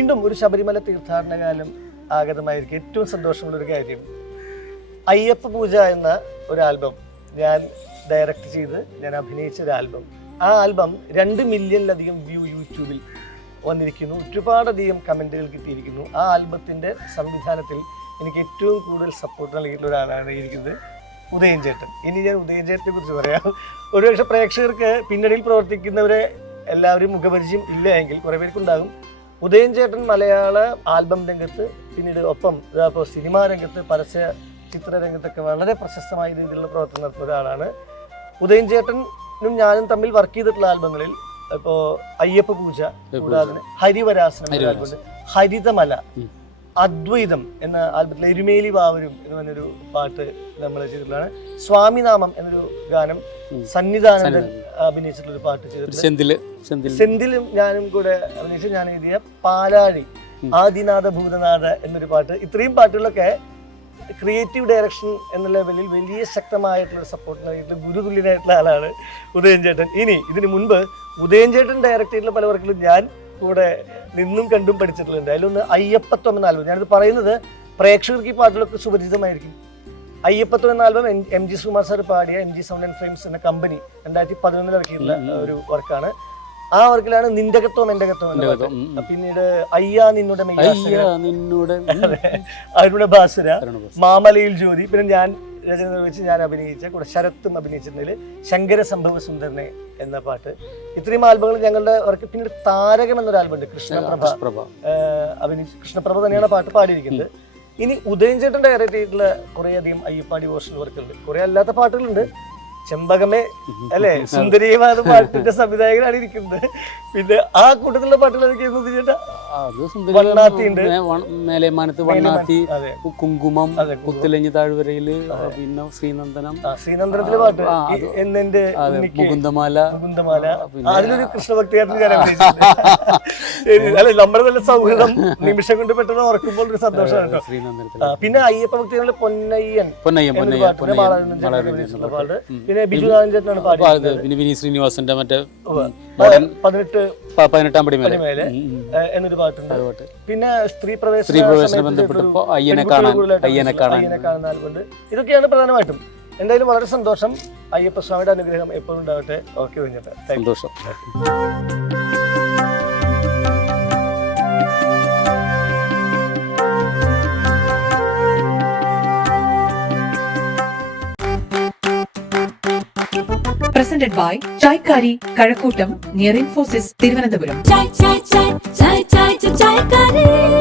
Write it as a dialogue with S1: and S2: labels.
S1: ഒരു ശബരിമല തീർത്ഥാടന കാലം ആഗതമായിരിക്കും. ഏറ്റവും സന്തോഷമുള്ളൊരു കാര്യം അയ്യപ്പ പൂജ എന്ന ഒരു ആൽബം ഞാൻ ഡയറക്റ്റ് ചെയ്ത് ഞാൻ അഭിനയിച്ച ഒരു ആൽബം ആ ആൽബം രണ്ട് മില്യണിലധികം വ്യൂ യൂട്യൂബിൽ വന്നിരിക്കുന്നു. ഒരുപാടധികം കമന്റുകൾ കിട്ടിയിരിക്കുന്നു. ആ ആൽബത്തിന്റെ സംവിധാനത്തിൽ എനിക്ക് ഏറ്റവും കൂടുതൽ സപ്പോർട്ട് നൽകിയിട്ടുള്ള ഒരാളാണ് ഇരിക്കുന്നത് ഉദയൻ ചേട്ടൻ. ഇനി ഞാൻ ഉദയൻ ചേട്ടനെ കുറിച്ച് പറയാം. ഒരുപക്ഷെ പ്രേക്ഷകർക്ക് പിന്നണിയിൽ പ്രവർത്തിക്കുന്നവരെ എല്ലാവരും മുഖപരിചയം ഇല്ല എങ്കിൽ കുറേ പേർക്കുണ്ടാകും. ഉദയൻ ചേട്ടൻ മലയാള ആൽബം രംഗത്ത് പിന്നീട് ഒപ്പം ഇപ്പോൾ സിനിമാ രംഗത്ത് പരസ്യ ചിത്ര രംഗത്തൊക്കെ വളരെ പ്രശസ്തമായ രീതിയിലുള്ള പ്രവർത്തനം നടത്തുന്ന ഒരാളാണ്. ഉദയൻ ചേട്ടനും ഞാനും തമ്മിൽ വർക്ക് ചെയ്തിട്ടുള്ള ആൽബങ്ങളിൽ ഇപ്പോൾ അയ്യപ്പ പൂജ കൂടാതെ ഹരിവരാസനം ഹരിതമല. അദ്വൈതം എന്ന ആൽബത്തിലെ എരുമേലി വാവരും എന്ന് പറഞ്ഞൊരു പാട്ട് നമ്മൾ ചെയ്തിട്ടുള്ളതാണ്. സ്വാമിനാമം എന്നൊരു ഗാനം. സന്നിധാനന്ദൻ അഭിനയിച്ചിട്ടുള്ള ഒരു പാട്ട് ചെയ്തിട്ടുണ്ട്.
S2: സെന്തിൽ
S1: ഞാനും കൂടെ അഭിനയിച്ച് ഞാൻ എഴുതിയ പാലാഴി. ആദിനാഥ ഭൂതനാഥ എന്നൊരു പാട്ട്. ഇത്രയും പാട്ടുകളൊക്കെ ക്രിയേറ്റീവ് ഡയറക്ഷൻ എന്ന ലെവലിൽ വലിയ ശക്തമായിട്ടുള്ള സപ്പോർട്ട് നൽകിയിട്ടുള്ള ഗുരുതുല്യനായിട്ടുള്ള ആളാണ് ഉദയൻ ചേട്ടൻ. ഇനി ഇതിനു മുൻപ് ഉദയൻ ചേട്ടൻ ഡയറക്റ്റ് ചെയ്തിട്ടുള്ള പല വർക്കിലും ഞാൻ കൂടെ നിന്നും കണ്ടും പഠിച്ചിട്ടുണ്ട്. അതിലൊന്ന് അയ്യപ്പത്വം എന്ന ആൽബം. ഞാനിത് പറയുന്നത് പ്രേക്ഷകർക്ക് ഈ പാട്ടുകളൊക്കെ സുപരിചിതമായിരിക്കും. അയ്യപ്പത്വം എന്ന album M G Sukumar sir പാടിയ M G sound and frames എന്ന കമ്പനി രണ്ടായിരത്തി പതിനൊന്നിൽ ഇറക്കിയിട്ടുള്ള. ഒരു വർക്കാണ്. ആ വർക്കിലാണ് നിന്റകത്വം.
S2: ഉം, ഉം.
S1: പിന്നീട് അയ്യാ നിന്നുടെ അരുണ ബാസുര മാമലയിൽ ജ്യോതി. പിന്നെ ഞാൻ രചന നിർവഹിച്ച് ഞാൻ അഭിനയിച്ച കൂടെ ശരത്തും അഭിനയിച്ചിരുന്നതിൽ ശങ്കര സംഭവ സുന്ദരനെ എന്ന പാട്ട്. ഇത്രയും ആൽബങ്ങൾ ഞങ്ങളുടെ അവർക്ക് പിന്നീട് താരകം എന്നൊരു ആൽബം ഉണ്ട് കൃഷ്ണപ്രഭ. അഭിനയി കൃഷ്ണപ്രഭ തന്നെയാണ് പാട്ട് പാടിയിരിക്കുന്നത്. ഇനി ഉദയൻ ചേട്ടൻ ഡയറക്റ്റ് ചെയ്തിട്ടുള്ള കുറേ അധികം അയ്യപ്പാടി വേർഷൻ വർക്കുകളുണ്ട് കുറേ അല്ലാത്ത പാട്ടുകളുണ്ട്. ചെമ്പകമേ അല്ലെ? സുന്ദരിയുമാണ് പാട്ടിന്റെ സംവിധായകനാണ് ഇരിക്കുന്നത്. പിന്നെ ആ കൂട്ടത്തിലുള്ള പാട്ടുകൾ വണ്ണാത്തി
S2: മേലേമാനത്ത് കുങ്കുമം കുത്തലഞ്ഞ് താഴ്വരയിൽ പിന്നെ ശ്രീനന്ദനം.
S1: ശ്രീനന്ദനത്തിലെ പാട്ട്. എന്നെ
S2: മുകുന്ദമാല.
S1: മുകുന്ദമാല. അതിലൊരു കൃഷ്ണഭക്തിയായിട്ട് അല്ലെ നമ്മുടെ നല്ല സൗഹൃദം നിമിഷം കൊണ്ട് പെട്ടെന്ന് ഓർക്കുമ്പോൾ ഒരു സന്തോഷമാണ് ശ്രീനന്ദനത്തിൽ പിന്നെ അയ്യപ്പ ഭക്തി പൊന്നയ്യൻ
S2: പൊന്നയ്യൻ പൊന്നയ്യൻ
S1: പാട്ട്. പിന്നെ ബിജു
S2: പിന്നെ വിനീത് ശ്രീനിവാസന്റെ മറ്റേ
S1: പതിനെട്ട്
S2: പതിനെട്ടാം പടി മേലെ.
S1: എന്നൊരു പാട്ടുണ്ട്. പിന്നെ സ്ത്രീ പ്രവേശന
S2: സ്ത്രീ പ്രവേശനം
S1: ബന്ധപ്പെട്ട്
S2: അയ്യനെ കാണാൻ അയ്യനെ കാണാൻ.
S1: ആൽബമുണ്ട് ഇതൊക്കെയാണ് പ്രധാനമായിട്ടും. എന്തായാലും വളരെ സന്തോഷം അയ്യപ്പ സ്വാമിയുടെ അനുഗ്രഹം എപ്പോഴും ഉണ്ടാവട്ടെ. ഓക്കെ
S2: സന്തോഷം.
S3: Presented by Chaikari Karakotam near Infosys Thiruvananthapuram.
S4: chai chai chai chai chai chai chai kare